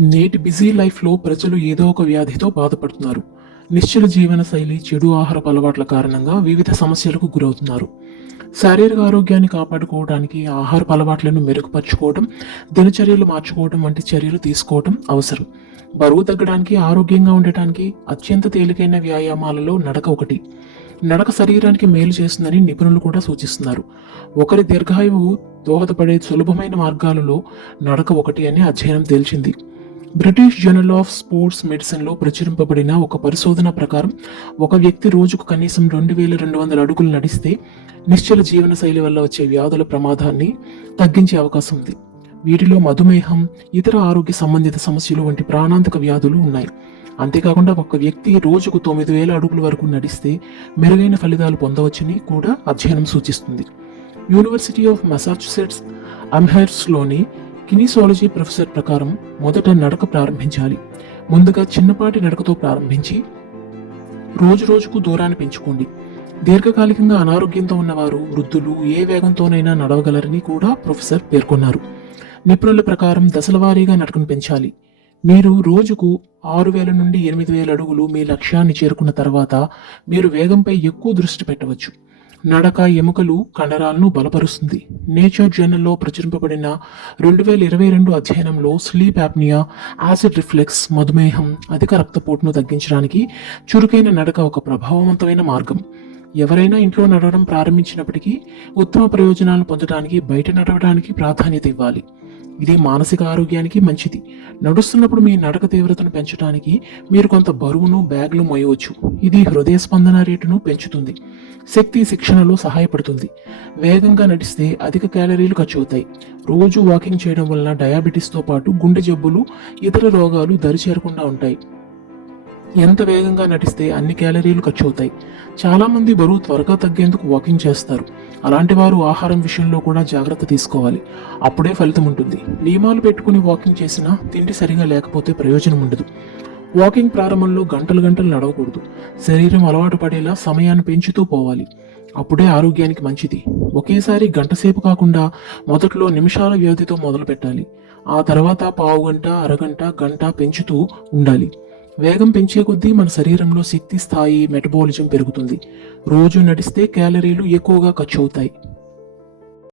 నేటి బిజీ లైఫ్లో ప్రజలు ఏదో ఒక వ్యాధితో బాధపడుతున్నారు. నిశ్చల జీవన శైలి చెడు ఆహారపు అలవాట్ల కారణంగా వివిధ సమస్యలకు గురవుతున్నారు. శారీరక ఆరోగ్యాన్ని కాపాడుకోవడానికి ఆహారపు అలవాట్లను మెరుగుపరుచుకోవడం దినచర్యలు మార్చుకోవడం వంటి చర్యలు తీసుకోవడం అవసరం. బరువు తగ్గడానికి ఆరోగ్యంగా ఉండటానికి అత్యంత తేలికైన వ్యాయామాలలో నడక ఒకటి. నడక శరీరానికి మేలు చేస్తుందని నిపుణులు కూడా సూచిస్తున్నారు. ఒకరి దీర్ఘాయువు దోహదపడే సులభమైన మార్గాలలో నడక ఒకటి అని అధ్యయనం తేల్చింది. బ్రిటిష్ జర్నల్ ఆఫ్ స్పోర్ట్స్ మెడిసిన్లో ప్రచురింపబడిన ఒక పరిశోధన ప్రకారం ఒక వ్యక్తి రోజుకు కనీసం రెండు వేల రెండు వందల అడుగులు నడిస్తే నిశ్చల జీవన శైలి వల్ల వచ్చే వ్యాధుల ప్రమాదాన్ని తగ్గించే అవకాశం ఉంది. వీటిలో మధుమేహం ఇతర ఆరోగ్య సంబంధిత సమస్యలు వంటి ప్రాణాంతక వ్యాధులు ఉన్నాయి. అంతేకాకుండా ఒక వ్యక్తి రోజుకు తొమ్మిది వేల అడుగుల వరకు నడిస్తే మెరుగైన ఫలితాలు పొందవచ్చని కూడా అధ్యయనం సూచిస్తుంది. యూనివర్సిటీ ఆఫ్ మసాచుసెట్స్ అమ్హెర్స్లోని కినీసాలజీ ప్రొఫెసర్ ప్రకారం మొదట నడక ప్రారంభించాలి. ముందుగా చిన్నపాటి నడకతో ప్రారంభించి రోజు రోజుకు దూరాన్ని పెంచుకోండి. దీర్ఘకాలికంగా అనారోగ్యంతో ఉన్నవారు వృద్ధులు ఏ వేగంతోనైనా నడవగలరని కూడా ప్రొఫెసర్ పేర్కొన్నారు. నిపుణుల ప్రకారం దశలవారీగా నడకను పెంచాలి. మీరు రోజుకు ఆరు వేల నుండి ఎనిమిది వేల అడుగులు మీ లక్ష్యాన్ని చేరుకున్న తర్వాత మీరు వేగంపై ఎక్కువ దృష్టి పెట్టవచ్చు. నడక ఎముకలు కండరాలను బలపరుస్తుంది. నేచర్ జర్నల్లో ప్రచురింపబడిన రెండు వేల ఇరవై రెండు అధ్యయనంలో స్లీప్ యాప్నియా యాసిడ్ రిఫ్లెక్స్ మధుమేహం అధిక రక్తపోటును తగ్గించడానికి చురుకైన నడక ఒక ప్రభావవంతమైన మార్గం. ఎవరైనా ఇంట్లో నడవడం ప్రారంభించినప్పటికీ ఉత్తమ ప్రయోజనాలను పొందడానికి బయట నడవడానికి ప్రాధాన్యత ఇవ్వాలి. ఇది మానసిక ఆరోగ్యానికి మంచిది. నడుస్తున్నప్పుడు మీ నడక తీవ్రతను పెంచడానికి మీరు కొంత బరువును బ్యాగ్లు మోయవచ్చు. ఇది హృదయ స్పందన రేటును పెంచుతుంది. శక్తి శిక్షణలో సహాయపడుతుంది. వేగంగా నడిస్తే అధిక క్యాలరీలు ఖర్చు అవుతాయి రోజు వాకింగ్ చేయడం వలన డయాబెటీస్తో పాటు గుండె జబ్బులు ఇతర రోగాలు దరిచేరకుండా ఉంటాయి. ఎంత వేగంగా నడిస్తే అన్ని క్యాలరీలు ఖర్చు అవుతాయి చాలామంది బరువు త్వరగా తగ్గేందుకు వాకింగ్ చేస్తారు. అలాంటి వారు ఆహారం విషయంలో కూడా జాగ్రత్త తీసుకోవాలి. అప్పుడే ఫలితం ఉంటుంది. నియమాలు పెట్టుకుని వాకింగ్ చేసినా తిండి సరిగా లేకపోతే ప్రయోజనం ఉండదు. వాకింగ్ ప్రారంభంలో గంటలు గంటలు నడవకూడదు. శరీరం అలవాటు పడేలా సమయాన్ని పెంచుతూ పోవాలి. అప్పుడే ఆరోగ్యానికి మంచిది. ఒకేసారి గంటసేపు కాకుండా మొదట్లో నిమిషాల వ్యవధితో మొదలు పెట్టాలి ఆ తర్వాత పావు గంట అరగంట గంట పెంచుతూ ఉండాలి. వేగం పెంచే కొద్దీ మన శరీరంలో శక్తి స్థాయి మెటబాలిజం పెరుగుతుంది. రోజు నడిస్తే క్యాలరీలు ఎక్కువగా ఖర్చు అవుతాయి.